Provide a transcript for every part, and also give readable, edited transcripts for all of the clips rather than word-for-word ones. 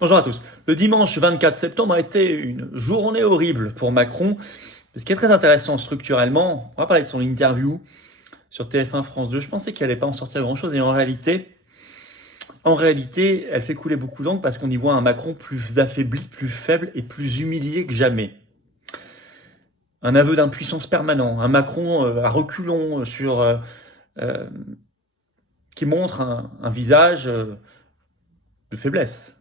Bonjour à tous. Le dimanche 24 septembre a été une journée horrible pour Macron. Ce qui est très intéressant structurellement, on va parler de son interview sur TF1 France 2. Je pensais qu'elle n'allait pas en sortir grand-chose et en réalité, elle fait couler beaucoup d'encre parce qu'on y voit un Macron plus affaibli, plus faible et plus humilié que jamais. Un aveu d'impuissance permanent, un Macron à reculons euh, qui montre un visage de faiblesse,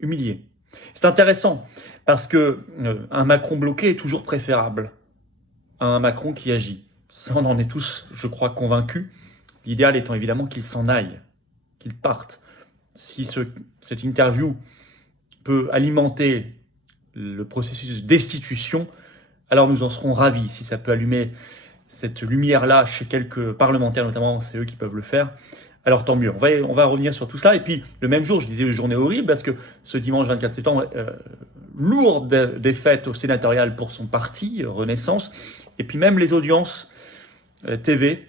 humilié. C'est intéressant parce que un Macron bloqué est toujours préférable à un Macron qui agit. Ça, on en est tous, je crois, convaincus. L'idéal étant évidemment qu'il s'en aille, qu'il parte. Si cette interview peut alimenter le processus de destitution, alors nous en serons ravis. Si ça peut allumer cette lumière-là chez quelques parlementaires, notamment, c'est eux qui peuvent le faire. Alors tant mieux, on va revenir sur tout ça. Et puis le même jour, je disais une journée horrible parce que ce dimanche 24 septembre, lourd défaite au sénatorial pour son parti, Renaissance. Et puis même les audiences TV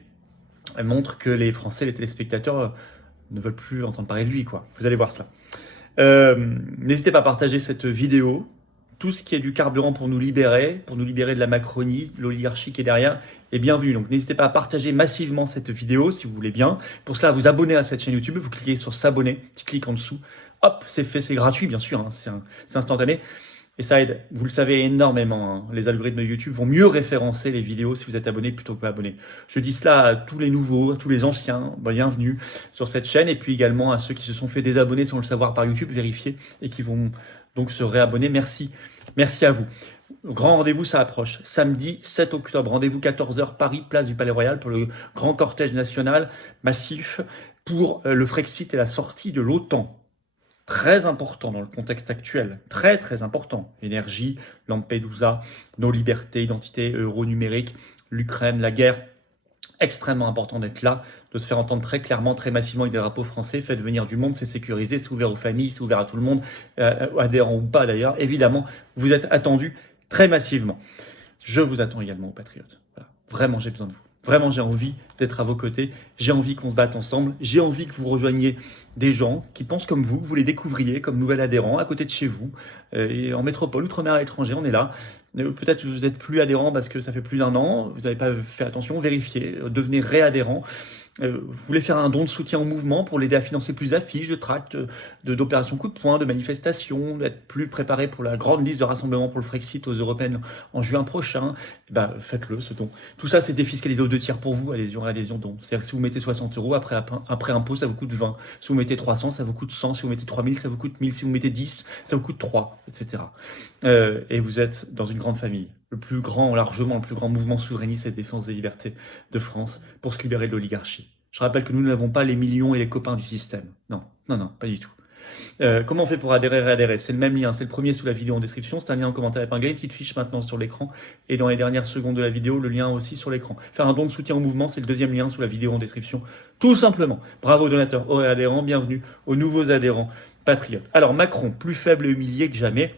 montrent que les Français, les téléspectateurs ne veulent plus entendre parler de lui, quoi. Vous allez voir cela. N'hésitez pas à partager cette vidéo. Tout ce qui est du carburant pour nous libérer de la Macronie, de l'oligarchie qui est derrière, est bienvenu. Donc n'hésitez pas à partager massivement cette vidéo si vous voulez bien. Pour cela, vous abonner à cette chaîne YouTube, vous cliquez sur s'abonner, petit clic en dessous. Hop, c'est fait, c'est gratuit bien sûr, hein, c'est instantané. Et ça aide, vous le savez énormément, hein. Les algorithmes de YouTube vont mieux référencer les vidéos si vous êtes abonné plutôt que pas abonné. Je dis cela à tous les nouveaux, à tous les anciens, bienvenue sur cette chaîne, et puis également à ceux qui se sont fait désabonner sans le savoir par YouTube, vérifier, et qui vont donc se réabonner. Merci à vous. Grand rendez-vous, ça approche. Samedi 7 octobre, rendez-vous 14h, Paris, place du Palais Royal, pour le grand cortège national massif pour le Frexit et la sortie de l'OTAN. Très important dans le contexte actuel, très très important. Énergie, Lampedusa, nos libertés, identité, euro numérique, l'Ukraine, la guerre. Extrêmement important d'être là, de se faire entendre très clairement, très massivement avec des drapeaux français. Faites venir du monde, c'est sécurisé, c'est ouvert aux familles, c'est ouvert à tout le monde, adhérents ou pas d'ailleurs. Évidemment, vous êtes attendus très massivement. Je vous attends également aux Patriotes. Voilà. Vraiment, j'ai besoin de vous. Vraiment, j'ai envie d'être à vos côtés. J'ai envie qu'on se batte ensemble. J'ai envie que vous rejoigniez des gens qui pensent comme vous les découvriez comme nouvel adhérent à côté de chez vous, et en métropole, outre-mer, à l'étranger, on est là. Peut-être que vous n'êtes plus adhérent parce que ça fait plus d'1 an, vous n'avez pas fait attention, vérifiez, devenez réadhérent. Vous voulez faire un don de soutien au mouvement pour l'aider à financer plus d'affiches, de tracts, d'opérations coup de poing, de manifestations, d'être plus préparé pour la grande liste de rassemblement pour le Frexit aux européennes en juin prochain, faites-le, ce don. Tout ça, c'est défiscalisé aux 2 tiers pour vous, adhésion don. C'est-à-dire que si vous mettez 60 euros, après impôt, ça vous coûte 20. Si vous mettez 300, ça vous coûte 100. Si vous mettez 3000, ça vous coûte 1000. Si vous mettez 10, ça vous coûte 3, etc. Et vous êtes dans une grande famille. Largement le plus grand mouvement souverainiste et de défense des libertés de France pour se libérer de l'oligarchie. Je rappelle que nous n'avons pas les millions et les copains du système. Non, pas du tout. Comment on fait pour adhérer? C'est le même lien, c'est le premier sous la vidéo en description, c'est un lien en commentaire épinglé, une petite fiche maintenant sur l'écran, et dans les dernières secondes de la vidéo, le lien aussi sur l'écran. Faire un don de soutien au mouvement, c'est le deuxième lien sous la vidéo en description, tout simplement. Bravo aux donateurs, aux adhérents, bienvenue aux nouveaux adhérents patriotes. Alors Macron, plus faible et humilié que jamais.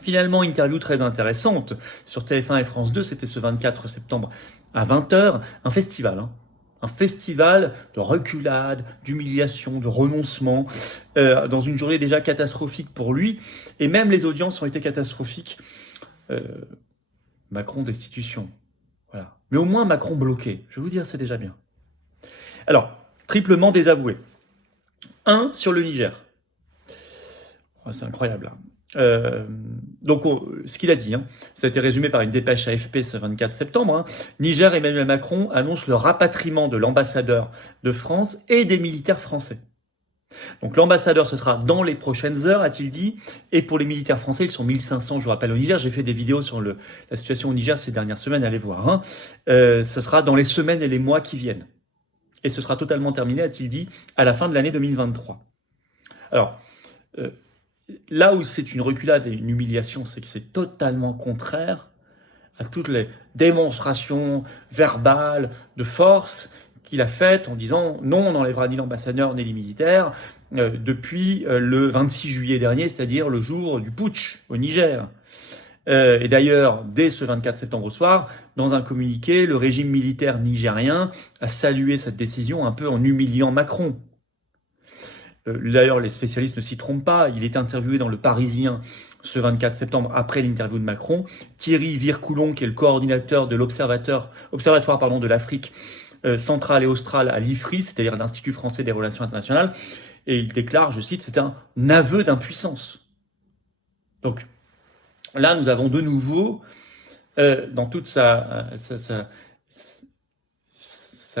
Finalement, interview très intéressante sur TF1 et France 2, c'était ce 24 septembre à 20h, un festival, hein. Un festival de reculade, d'humiliation, de renoncement, dans une journée déjà catastrophique pour lui. Et même les audiences ont été catastrophiques. Macron destitution. Voilà. Mais au moins Macron bloqué. Je vais vous dire, c'est déjà bien. Alors, triplement désavoué. 1 sur le Niger. Oh, c'est incroyable, hein. Donc, ce qu'il a dit, hein, ça a été résumé par une dépêche AFP ce 24 septembre. Hein. Niger, Emmanuel Macron annonce le rapatriement de l'ambassadeur de France et des militaires français. Donc l'ambassadeur, ce sera dans les prochaines heures, a-t-il dit. Et pour les militaires français, ils sont 1500, je vous rappelle, au Niger. J'ai fait des vidéos sur la situation au Niger ces dernières semaines, allez voir. Hein. Ce sera dans les semaines et les mois qui viennent. Et ce sera totalement terminé, a-t-il dit, à la fin de l'année 2023. Alors, là où c'est une reculade et une humiliation, c'est que c'est totalement contraire à toutes les démonstrations verbales de force qu'il a faites en disant non, on n'enlèvera ni l'ambassadeur ni les militaires depuis le 26 juillet dernier, c'est-à-dire le jour du putsch au Niger. Et d'ailleurs, dès ce 24 septembre au soir, dans un communiqué, le régime militaire nigérien a salué cette décision un peu en humiliant Macron. D'ailleurs, les spécialistes ne s'y trompent pas. Il est interviewé dans Le Parisien ce 24 septembre, après l'interview de Macron. Thierry Vircoulon, qui est le coordinateur de l'Observatoire de l'Afrique centrale et australe à l'IFRI, c'est-à-dire l'Institut français des relations internationales, et il déclare, je cite, c'est un aveu d'impuissance. Donc là, nous avons de nouveau, dans toute sa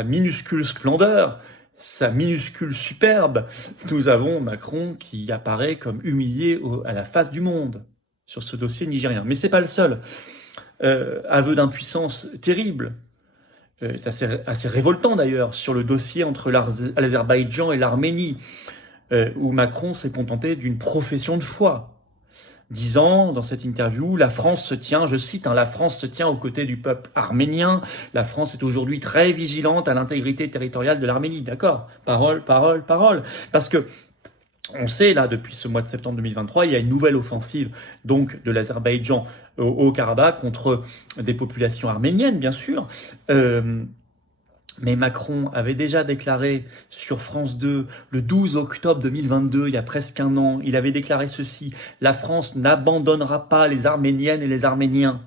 minuscule splendeur, sa minuscule superbe, nous avons Macron qui apparaît comme humilié à la face du monde sur ce dossier nigérien. Mais c'est pas le seul. Aveu d'impuissance terrible, assez révoltant d'ailleurs, sur le dossier entre l'Azerbaïdjan et l'Arménie, où Macron s'est contenté d'une profession de foi, disant dans cette interview, la France se tient, je cite, la France se tient aux côtés du peuple arménien, la France est aujourd'hui très vigilante à l'intégrité territoriale de l'Arménie. D'accord, parole, parole, parole. Parce que on sait, là, depuis ce mois de septembre 2023, il y a une nouvelle offensive donc de l'Azerbaïdjan au Karabakh contre des populations arméniennes, bien sûr. Mais Macron avait déjà déclaré sur France 2, le 12 octobre 2022, il y a presque un an, il avait déclaré ceci, la France n'abandonnera pas les Arméniennes et les Arméniens.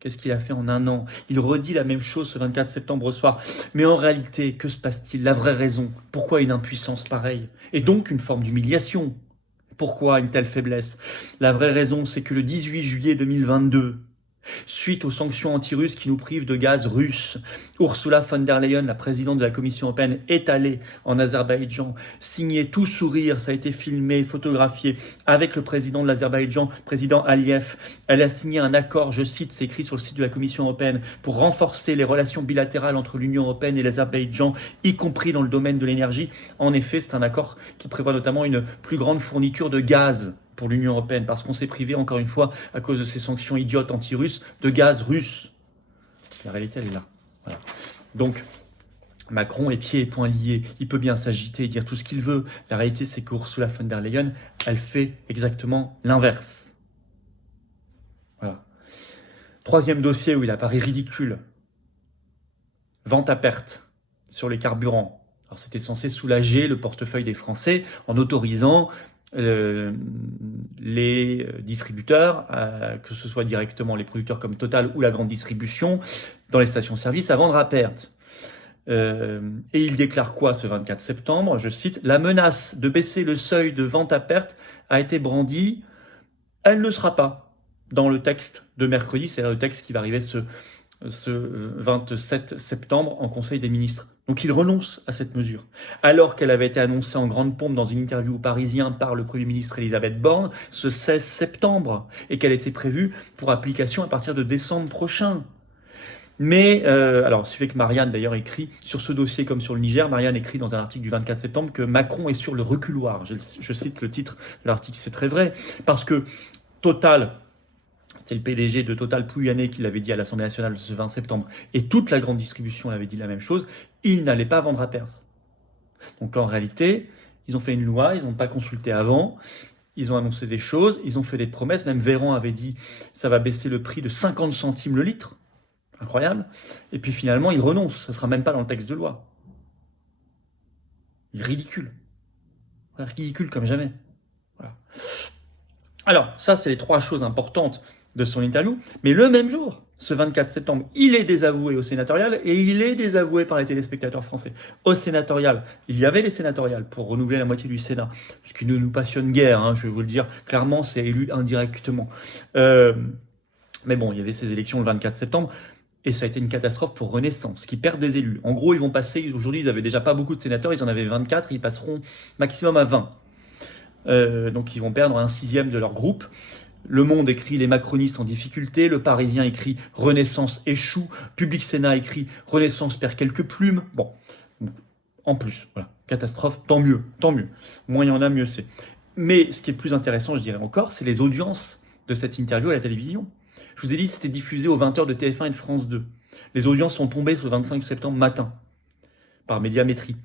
Qu'est-ce qu'il a fait en un an? Il redit la même chose ce 24 septembre au soir. Mais en réalité, que se passe-t-il? La vraie raison, pourquoi une impuissance pareille? Et donc une forme d'humiliation. Pourquoi une telle faiblesse? La vraie raison, c'est que le 18 juillet 2022, suite aux sanctions anti-russes qui nous privent de gaz russe, Ursula von der Leyen, la présidente de la Commission européenne, est allée en Azerbaïdjan, signer tout sourire, ça a été filmé, photographié, avec le président de l'Azerbaïdjan, président Aliyev. Elle a signé un accord, je cite, c'est écrit sur le site de la Commission européenne, pour renforcer les relations bilatérales entre l'Union européenne et l'Azerbaïdjan, y compris dans le domaine de l'énergie. En effet, c'est un accord qui prévoit notamment une plus grande fourniture de gaz pour l'Union européenne, parce qu'on s'est privé, encore une fois, à cause de ces sanctions idiotes anti-russes, de gaz russe. La réalité, elle est là. Voilà. Donc, Macron est pieds et poings liés. Il peut bien s'agiter et dire tout ce qu'il veut. La réalité, c'est qu'Ursula von der Leyen, elle fait exactement l'inverse. Voilà. Troisième dossier où il apparaît ridicule. Vente à perte sur les carburants. Alors, c'était censé soulager le portefeuille des Français en autorisant les distributeurs, que ce soit directement les producteurs comme Total ou la grande distribution, dans les stations-service à vendre à perte. Et il déclare quoi ce 24 septembre? Je cite, la menace de baisser le seuil de vente à perte a été brandie, elle ne sera pas dans le texte de mercredi, c'est-à-dire le texte qui va arriver ce 27 septembre en Conseil des ministres. Donc il renonce à cette mesure. Alors qu'elle avait été annoncée en grande pompe dans une interview au Parisien par le Premier ministre Elisabeth Borne ce 16 septembre et qu'elle était prévue pour application à partir de décembre prochain. Mais, alors, ce qui fait que Marianne d'ailleurs écrit sur ce dossier comme sur le Niger, Marianne écrit dans un article du 24 septembre que Macron est sur le reculoir. Je cite le titre de l'article, c'est très vrai, parce que Total, c'était le PDG de Total Pouyanné qui l'avait dit à l'Assemblée nationale ce 20 septembre, et toute la grande distribution avait dit la même chose, il n'allait pas vendre à perte. Donc en réalité, ils ont fait une loi, ils n'ont pas consulté avant, ils ont annoncé des choses, ils ont fait des promesses, même Véran avait dit ça va baisser le prix de 50 centimes le litre, incroyable, et puis finalement ils renoncent, ça ne sera même pas dans le texte de loi. Il est ridicule. Ridicule comme jamais. Voilà. Alors, ça, c'est les trois choses importantes de son interview. Mais le même jour, ce 24 septembre, il est désavoué au sénatorial et il est désavoué par les téléspectateurs français. Au sénatorial, il y avait les sénatoriales pour renouveler la moitié du Sénat, ce qui ne nous passionne guère, hein, je vais vous le dire. Clairement, c'est élu indirectement. Mais bon, il y avait ces élections le 24 septembre. Et ça a été une catastrophe pour Renaissance, qui perd des élus. En gros, ils vont passer, aujourd'hui, ils n'avaient déjà pas beaucoup de sénateurs, ils en avaient 24, ils passeront maximum à 20. Donc ils vont perdre un 6e de leur groupe. Le Monde écrit les macronistes en difficulté, le Parisien écrit Renaissance échoue, Public Sénat écrit Renaissance perd quelques plumes. Bon, en plus, voilà, catastrophe, tant mieux. Moins il y en a, mieux c'est. Mais ce qui est plus intéressant, je dirais encore, c'est les audiences de cette interview à la télévision. Je vous ai dit, c'était diffusé aux 20h de TF1 et de France 2. Les audiences sont tombées ce 25 septembre matin, par Médiamétrie.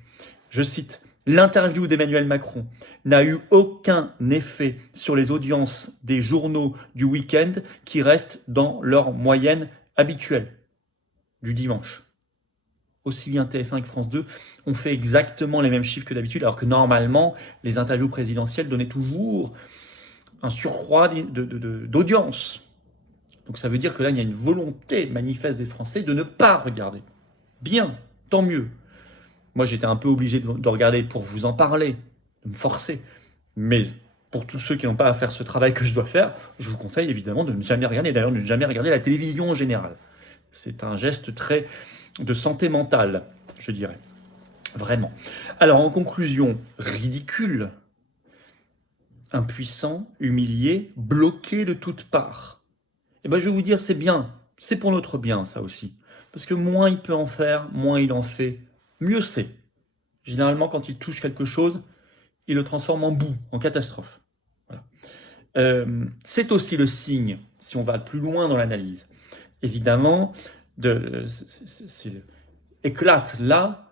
Je cite, l'interview d'Emmanuel Macron n'a eu aucun effet sur les audiences des journaux du week-end qui restent dans leur moyenne habituelle du dimanche. aussi bien TF1 que France 2, ont fait exactement les mêmes chiffres que d'habitude, alors que normalement, les interviews présidentielles donnaient toujours un surcroît d'audience. Donc ça veut dire que là, il y a une volonté manifeste des Français de ne pas regarder. Bien, tant mieux. Moi, j'étais un peu obligé de regarder pour vous en parler, de me forcer. Mais pour tous ceux qui n'ont pas à faire ce travail que je dois faire, je vous conseille évidemment de ne jamais regarder, d'ailleurs de ne jamais regarder la télévision en général. C'est un geste très de santé mentale, je dirais. Vraiment. Alors, en conclusion, ridicule, impuissant, humilié, bloqué de toutes parts. Eh bien, je vais vous dire, c'est bien. C'est pour notre bien, ça aussi. Parce que moins il peut en faire, moins il en fait, mieux c'est. Généralement, quand il touche quelque chose, il le transforme en boue, en catastrophe. Voilà. C'est aussi le signe, si on va plus loin dans l'analyse, évidemment, éclate là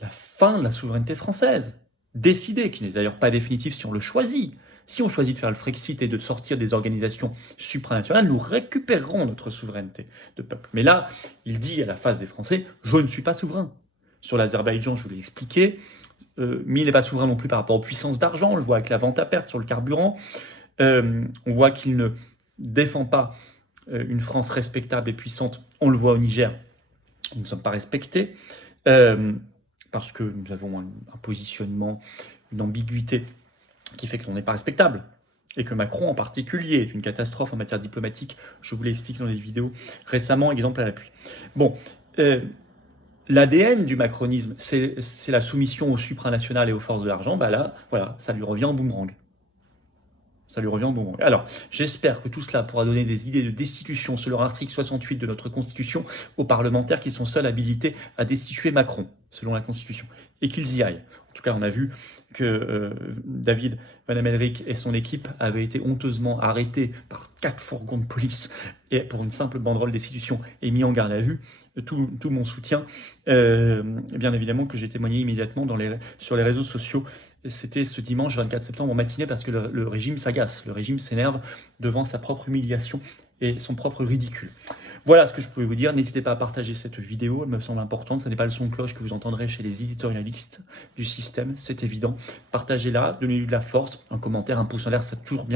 la fin de la souveraineté française, décidée, qui n'est d'ailleurs pas définitive si on le choisit. Si on choisit de faire le Frexit et de sortir des organisations supranationales, nous récupérerons notre souveraineté de peuple. Mais là, il dit à la face des Français, je ne suis pas souverain. Sur l'Azerbaïdjan, je vous l'ai expliqué, mais il n'est pas souverain non plus par rapport aux puissances d'argent, on le voit avec la vente à perte sur le carburant, on voit qu'il ne défend pas une France respectable et puissante, on le voit au Niger, nous ne sommes pas respectés, parce que nous avons un positionnement, une ambiguïté qui fait qu'on n'est pas respectable, et que Macron en particulier est une catastrophe en matière diplomatique, je vous l'ai expliqué dans des vidéos récemment, exemple à l'appui. Bon, l'ADN du macronisme, c'est la soumission au supranational et aux forces de l'argent, bah là, voilà, ça lui revient en boomerang. Ça lui revient en boomerang. Alors, j'espère que tout cela pourra donner des idées de destitution selon l'article 68 de notre Constitution aux parlementaires qui sont seuls habilités à destituer Macron, selon la Constitution, et qu'ils y aillent. En tout cas, on a vu que David Van Amelrijk et son équipe avaient été honteusement arrêtés par 4 fourgons de police et pour une simple banderole destitution et mis en garde à vue. Tout mon soutien, bien évidemment que j'ai témoigné immédiatement sur les réseaux sociaux. C'était ce dimanche 24 septembre en matinée parce que le régime s'agace, le régime s'énerve devant sa propre humiliation et son propre ridicule. Voilà ce que je pouvais vous dire. N'hésitez pas à partager cette vidéo, elle me semble importante. Ce n'est pas le son de cloche que vous entendrez chez les éditorialistes du système, c'est évident. Partagez-la, donnez-lui de la force, un commentaire, un pouce en l'air, c'est toujours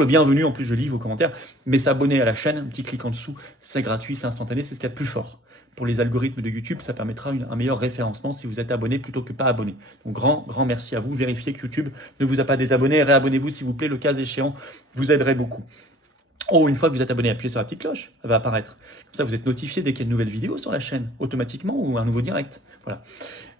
le bienvenu. En plus, je lis vos commentaires. Mais s'abonner à la chaîne, un petit clic en dessous, c'est gratuit, c'est instantané, c'est ce qu'il y a de plus fort. Pour les algorithmes de YouTube, ça permettra un meilleur référencement si vous êtes abonné plutôt que pas abonné. Donc grand merci à vous. Vérifiez que YouTube ne vous a pas désabonné. Réabonnez-vous s'il vous plaît, le cas échéant, vous aiderait beaucoup. Oh, une fois que vous êtes abonné, appuyez sur la petite cloche, elle va apparaître. Comme ça, vous êtes notifié dès qu'il y a une nouvelle vidéo sur la chaîne, automatiquement, ou un nouveau direct. Voilà.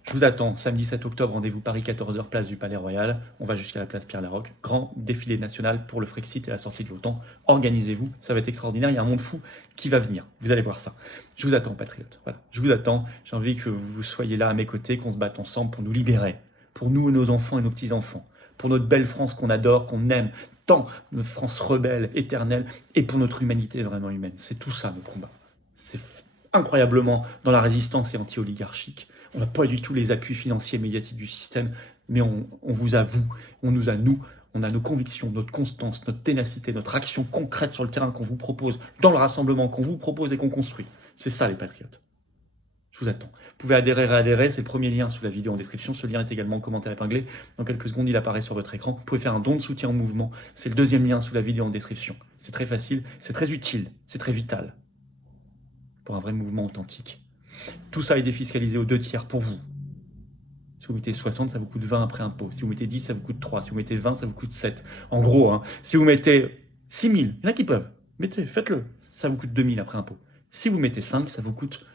Je vous attends, samedi 7 octobre, rendez-vous Paris 14h, place du Palais Royal. On va jusqu'à la place Pierre-Laroque. Grand défilé national pour le Frexit et la sortie de l'OTAN. Organisez-vous, ça va être extraordinaire. Il y a un monde fou qui va venir. Vous allez voir ça. Je vous attends, patriotes. Voilà. Je vous attends. J'ai envie que vous soyez là à mes côtés, qu'on se batte ensemble pour nous libérer. Pour nous, nos enfants et nos petits-enfants. Pour notre belle France qu'on adore, qu'on aime tant, notre France rebelle, éternelle, et pour notre humanité vraiment humaine. C'est tout ça, nos combats. C'est incroyablement dans la résistance et anti-oligarchique. On n'a pas du tout les appuis financiers et médiatiques du système, mais on vous a vous, on nous a nous, on a nos convictions, notre constance, notre ténacité, notre action concrète sur le terrain qu'on vous propose, dans le rassemblement qu'on vous propose et qu'on construit. C'est ça les patriotes. Je vous attends. Vous pouvez réadhérer, c'est le premier lien sous la vidéo en description. Ce lien est également en commentaire épinglé. Dans quelques secondes, il apparaît sur votre écran. Vous pouvez faire un don de soutien au mouvement. C'est le deuxième lien sous la vidéo en description. C'est très facile, c'est très utile, c'est très vital pour un vrai mouvement authentique. Tout ça est défiscalisé aux 2/3 pour vous. Si vous mettez 60, ça vous coûte 20 après impôt. Si vous mettez 10, ça vous coûte 3. Si vous mettez 20, ça vous coûte 7. En gros, hein, si vous mettez 6 000, il y en a qui peuvent. Faites-le. Ça vous coûte 2 000 après impôt. Si vous mettez 5, ça vous coûte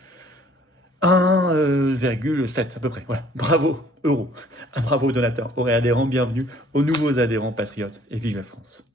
1,7 à peu près. Voilà. Bravo, euros. Un bravo aux donateurs, aux réadhérents, bienvenue aux nouveaux adhérents patriotes et vive la France.